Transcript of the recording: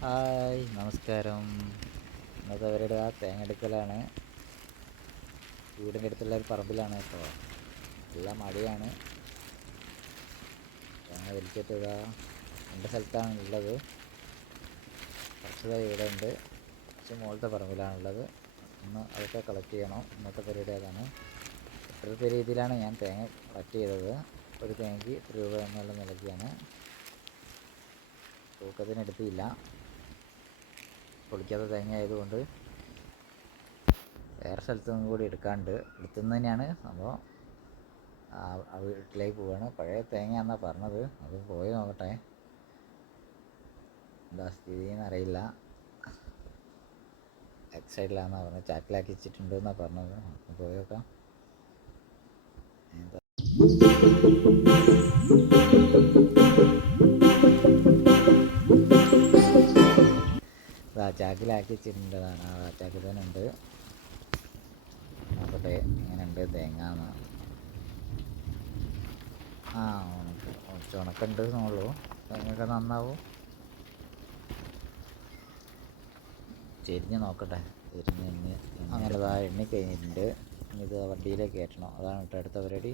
Hi നമസ്കാരം. ഇന്നത്തെ അവരുടെ ആ തേങ്ങ എടുക്കലാണ് വീടിന്റെ അടുത്തുള്ള ഒരു പറമ്പിലാണ് കേട്ടോ. എല്ലാം മടിയാണ് തേങ്ങ വലിച്ചിട്ടതാ രണ്ട് സ്ഥലത്താണ് ഉള്ളത്. കുറച്ചതായി ഇവിടെ ഉണ്ട്. കുറച്ച് മുകളിലത്തെ പറമ്പിലാണുള്ളത്. ഒന്ന് അതൊക്കെ കളക്ട് ചെയ്യണം. ഇന്നത്തെ പരിപാടി അതാണ്. രീതിയിലാണ് ഞാൻ തേങ്ങ കളക്ട് ചെയ്തത്. ഒരു തേങ്ങയ്ക്ക് ഇത്ര രൂപ എന്നുള്ള നിലയ്ക്കാണ്. തൂക്കത്തിന് എടുത്തില്ല പൊളിക്കാത്ത തേങ്ങ ആയതുകൊണ്ട് വേറെ സ്ഥലത്തു നിന്നും കൂടി എടുക്കാണ്ട് എടുത്തുനിന്ന് തന്നെയാണ്. സംഭവം ആ വീട്ടിലേക്ക് പോവാണ് പഴയ തേങ്ങ എന്നാണ് പറഞ്ഞത്. അത് പോയി നോക്കട്ടെ. എന്താ സ്ഥിതി എന്നറിയില്ല എക്സൈഡിലാണെന്നാണ് പറഞ്ഞത്. ചാക്കിലാക്കി വെച്ചിട്ടുണ്ട് എന്നാണ് പറഞ്ഞത്. പോയി നോക്കാം. എന്താ? ആ ചാക്കിലാക്കി വെച്ചിട്ടുണ്ടതാണ് ആ ചാക്കിൽ തന്നെ ഉണ്ട്. നോക്കട്ടെ ഉണ്ട് തേങ്ങ ആ ഉണക്ക് കുറച്ച് ഉണക്കുണ്ട് എന്നുള്ളൂ തേങ്ങയൊക്കെ നന്നാവും. ചെരിഞ്ഞ് നോക്കട്ടെ. ചെരിഞ്ഞ് അങ്ങനെ ഇതാ എണ്ണി കഴിഞ്ഞിട്ടുണ്ട്. ഇനി ഇത് വണ്ടിയിലേക്ക് കയറ്റണം. അതാണ് കേട്ടോ അടുത്ത പരിപാടി.